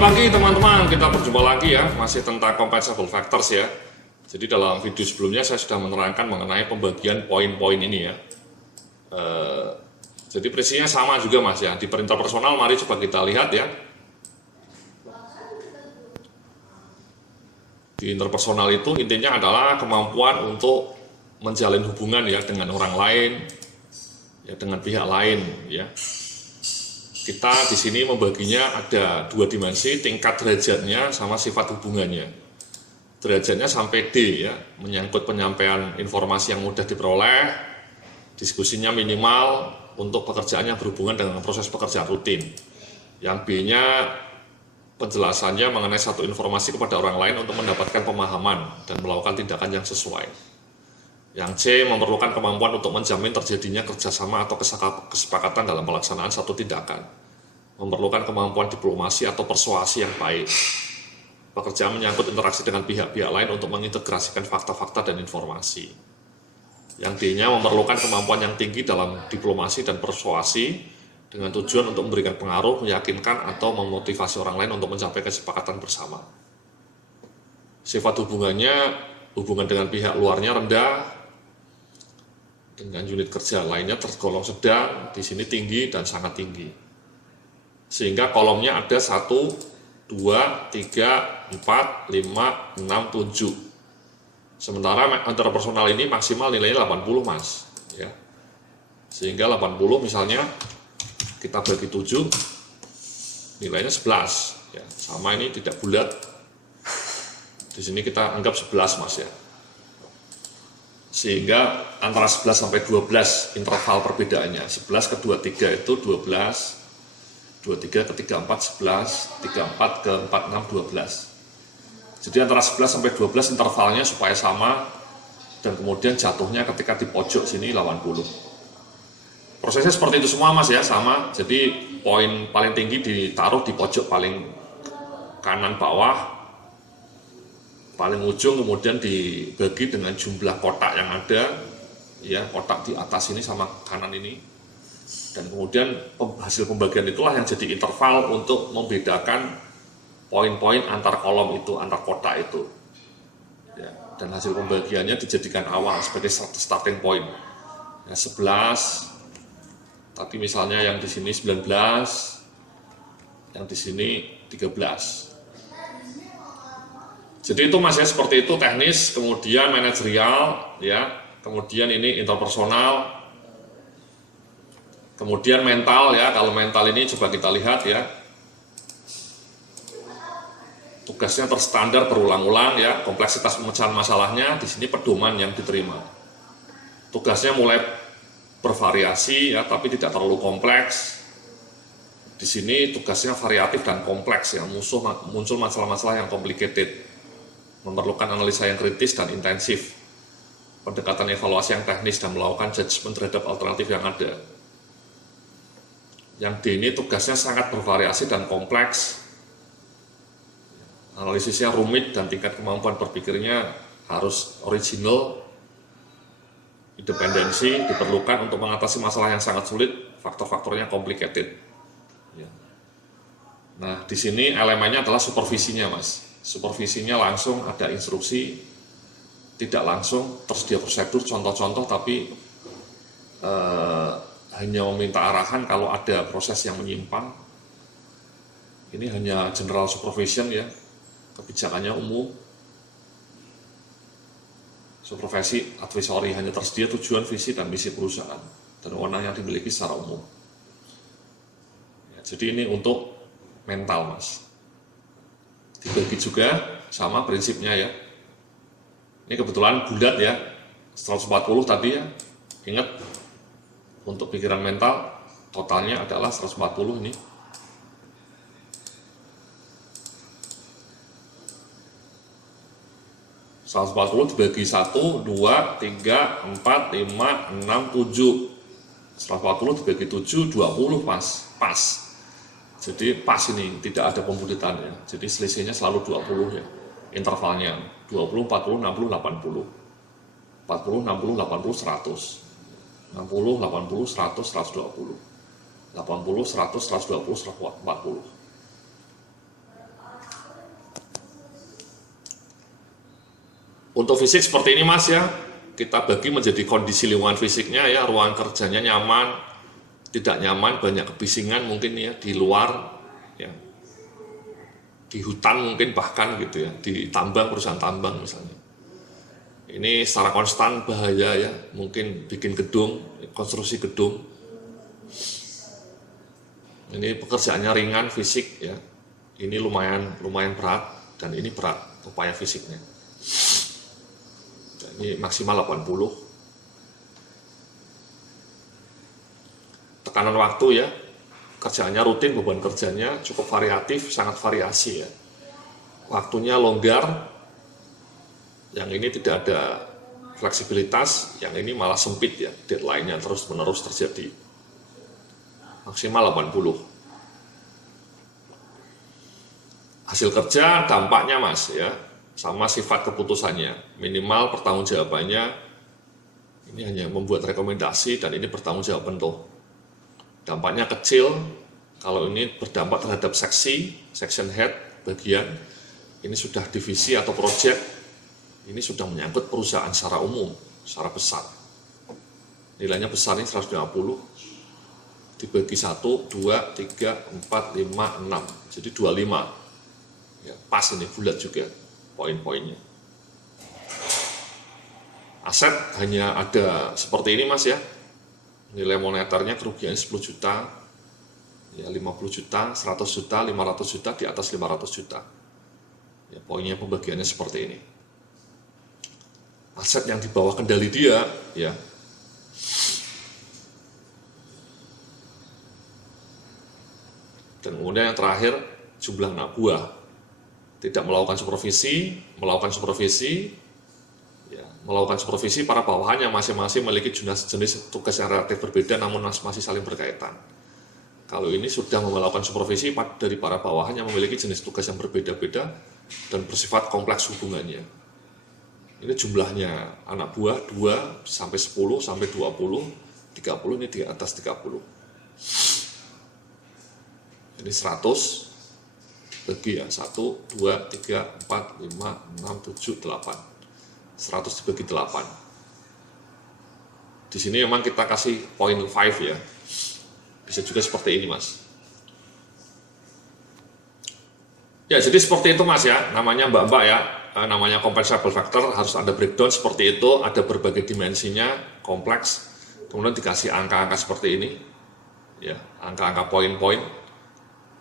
Selamat pagi teman-teman, kita berjumpa lagi ya, masih tentang compensable factors ya. Jadi dalam video sebelumnya saya sudah menerangkan mengenai pembagian poin-poin ini ya. Jadi prinsipnya sama juga mas ya, di perinterpersonal mari coba kita lihat ya. Di interpersonal itu intinya adalah kemampuan untuk menjalin hubungan ya dengan orang lain, ya dengan pihak lain ya. Kita di sini membaginya ada dua dimensi, tingkat derajatnya sama sifat hubungannya. Derajatnya sampai D ya, menyangkut penyampaian informasi yang mudah diperoleh, diskusinya minimal untuk pekerjaan yang berhubungan dengan proses pekerjaan rutin. Yang B-nya penjelasannya mengenai satu informasi kepada orang lain untuk mendapatkan pemahaman dan melakukan tindakan yang sesuai. Yang C memerlukan kemampuan untuk menjamin terjadinya kerjasama atau kesepakatan dalam pelaksanaan satu tindakan. Memerlukan kemampuan diplomasi atau persuasi yang baik. Pekerjaan menyangkut interaksi dengan pihak-pihak lain untuk mengintegrasikan fakta-fakta dan informasi. Yang D-nya memerlukan kemampuan yang tinggi dalam diplomasi dan persuasi dengan tujuan untuk memberikan pengaruh, meyakinkan, atau memotivasi orang lain untuk mencapai kesepakatan bersama. Sifat hubungannya, hubungan dengan pihak luarnya rendah, dengan unit kerja lainnya tergolong sedang, di sini tinggi dan sangat tinggi. Sehingga kolomnya ada 1, 2, 3, 4, 5, 6, 7. Sementara interpersonal ini maksimal nilainya 80 mas. Ya. Sehingga 80 misalnya kita bagi 7, nilainya 11. Ya. Sama ini tidak bulat. Di sini kita anggap 11 mas ya. Sehingga antara 11 sampai 12 interval perbedaannya. 11 ke 23 itu 12, 23 ke 34 11, 34 ke 46 12. Jadi antara 11 sampai 12 intervalnya supaya sama dan kemudian jatuhnya ketika di pojok sini 80. Prosesnya seperti itu semua mas ya, sama. Jadi poin paling tinggi ditaruh di pojok paling kanan bawah, paling ujung kemudian dibagi dengan jumlah kotak yang ada ya, kotak di atas ini sama kanan ini, dan kemudian hasil pembagian itulah yang jadi interval untuk membedakan poin-poin antar kolom itu, antar kotak itu ya. Dan hasil pembagiannya dijadikan awal sebagai starting point ya, 11, tapi misalnya yang di sini 19, yang di sini 13. Jadi itu mas ya, seperti itu teknis, kemudian manajerial ya, kemudian ini interpersonal, kemudian mental ya. Kalau mental ini coba kita lihat ya, tugasnya terstandar berulang-ulang ya, kompleksitas pemecahan masalahnya di sini pedoman yang diterima. Tugasnya mulai bervariasi ya, tapi tidak terlalu kompleks. Di sini tugasnya variatif dan kompleks ya, muncul masalah-masalah yang complicated. Memerlukan analisa yang kritis dan intensif, pendekatan evaluasi yang teknis, dan melakukan judgement terhadap alternatif yang ada. Yang D ini tugasnya sangat bervariasi dan kompleks, analisisnya rumit dan tingkat kemampuan berpikirnya harus original, independensi diperlukan untuk mengatasi masalah yang sangat sulit, faktor-faktornya complicated. Nah di sini elemennya adalah supervisinya mas. Supervisinya langsung ada instruksi, tidak langsung tersedia prosedur, contoh-contoh, tapi hanya meminta arahan kalau ada proses yang menyimpang. Ini hanya general supervision ya, kebijakannya umum. Supervisi advisory hanya tersedia tujuan, visi, dan misi perusahaan, dan wewenang yang dimiliki secara umum. Ya, jadi ini untuk mental mas. Dibagi juga sama prinsipnya ya. Ini kebetulan bulat ya, 140 tadi ya. Ingat, untuk pikiran mental totalnya adalah 140 ini. ...140 dibagi 1, 2, 3, 4, 5, 6, 7. 140 dibagi 7, 20 pas. Jadi pas ini, tidak ada pembulitan ya. Jadi selisihnya selalu 20 ya. Intervalnya 20, 40, 60, 80. 40, 60, 80, 100. 60, 80, 100, 120. 80, 100, 120, 140. Untuk fisik seperti ini Mas ya, kita bagi menjadi kondisi lingkungan fisiknya ya, ruangan kerjanya nyaman, tidak nyaman, banyak kebisingan mungkin ya di luar, ya, di hutan mungkin bahkan gitu ya, di tambang, perusahaan tambang misalnya. Ini secara konstan bahaya ya, mungkin bikin gedung, konstruksi gedung. Ini pekerjaannya ringan fisik ya, ini lumayan berat dan ini berat upaya fisiknya. Ini maksimal 80. Tekanan waktu ya, kerjaannya rutin, beban kerjanya cukup variatif, sangat variasi ya. Waktunya longgar, yang ini tidak ada fleksibilitas, yang ini malah sempit ya, deadline-nya terus-menerus terjadi. Maksimal 80. Hasil kerja dampaknya Mas ya, sama sifat keputusannya, minimal pertanggungjawabannya ini hanya membuat rekomendasi dan ini bertanggung jawab penuh. Dampaknya kecil, kalau ini berdampak terhadap section head, bagian, ini sudah divisi atau project, ini sudah menyangkut perusahaan secara umum, secara besar. Nilainya besar ini 150, dibagi 1, 2, 3, 4, 5, 6, jadi 25. Ya, pas ini, bulat juga poin-poinnya. Aset hanya ada seperti ini Mas ya, nilai moneternya kerugian 10 juta, ya 50 juta, 100 juta, 500 juta, di atas 500 juta. Ya, poinnya pembagiannya seperti ini. Aset yang di bawah kendali dia, ya. Dan kemudian yang terakhir, jumlah anak buah. Tidak melakukan supervisi, ya, melakukan supervisi para bawahannya masing-masing memiliki jenis tugas yang relatif berbeda namun masih saling berkaitan. Kalau ini sudah melakukan supervisi dari para bawahan yang memiliki jenis tugas yang berbeda-beda dan bersifat kompleks hubungannya. Ini jumlahnya anak buah 2 sampai 10 sampai 20, 30 ini di atas 30. Ini 100 bagi ya 1, 2, 3, 4, 5, 6, 7, 8. 100 dibagi 8. Di sini memang kita kasih point 5 ya. Bisa juga seperti ini Mas. Ya jadi seperti itu Mas ya, namanya mbak-mbak ya, namanya compensable factor, harus ada breakdown seperti itu, ada berbagai dimensinya, kompleks, kemudian dikasih angka-angka seperti ini, ya angka-angka poin-poin,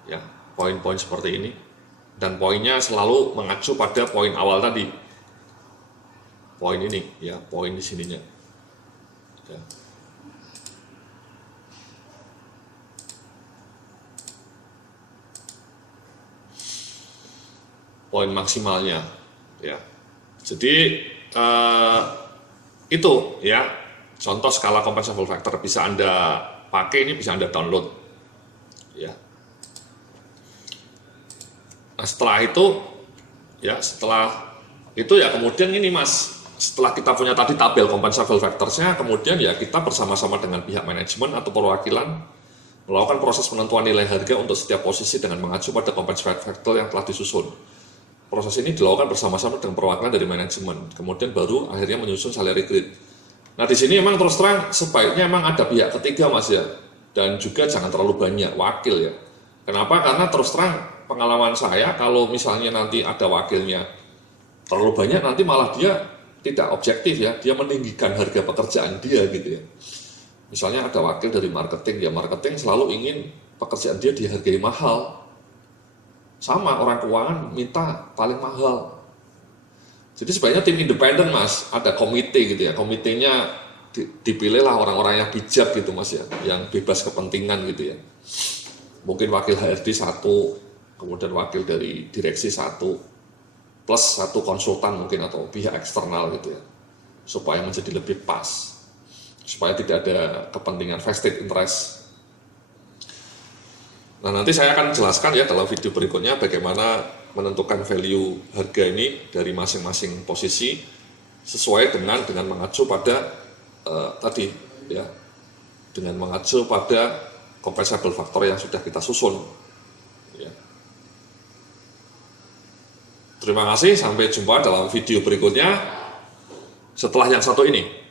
ya poin-poin seperti ini, dan poinnya selalu mengacu pada poin awal tadi, poin ini, ya poin di sininya. Ya. Poin maksimalnya, ya. Jadi itu ya contoh skala compensable factor, bisa Anda pakai, ini bisa Anda download, ya. Nah setelah itu ya kemudian ini Mas, setelah kita punya tadi tabel compensable factors-nya, kemudian ya kita bersama-sama dengan pihak manajemen atau perwakilan melakukan proses penentuan nilai harga untuk setiap posisi dengan mengacu pada compensable factor yang telah disusun. Proses ini dilakukan bersama-sama dengan perwakilan dari manajemen, kemudian baru akhirnya menyusun salary grid. Nah di sini memang terus terang sebaiknya memang ada pihak ketiga Mas ya, dan juga jangan terlalu banyak wakil ya. Kenapa? Karena terus terang pengalaman saya, kalau misalnya nanti ada wakilnya terlalu banyak, nanti malah dia tidak objektif ya, dia meninggikan harga pekerjaan dia gitu ya. Misalnya ada wakil dari marketing, ya marketing selalu ingin pekerjaan dia dihargai mahal. Sama orang keuangan minta paling mahal. Jadi sebenarnya tim independen Mas, ada komite gitu ya, komitenya dipilihlah orang-orang yang bijak gitu Mas ya, yang bebas kepentingan gitu ya. Mungkin wakil HRD 1, kemudian wakil dari direksi 1, plus 1 konsultan mungkin atau pihak eksternal gitu ya, supaya menjadi lebih pas, supaya tidak ada kepentingan vested interest. Nah nanti saya akan jelaskan ya dalam video berikutnya bagaimana menentukan value harga ini dari masing-masing posisi sesuai dengan mengacu pada tadi ya, dengan mengacu pada compensable factor yang sudah kita susun. Ya. Terima kasih, sampai jumpa dalam video berikutnya. setelah yang satu ini.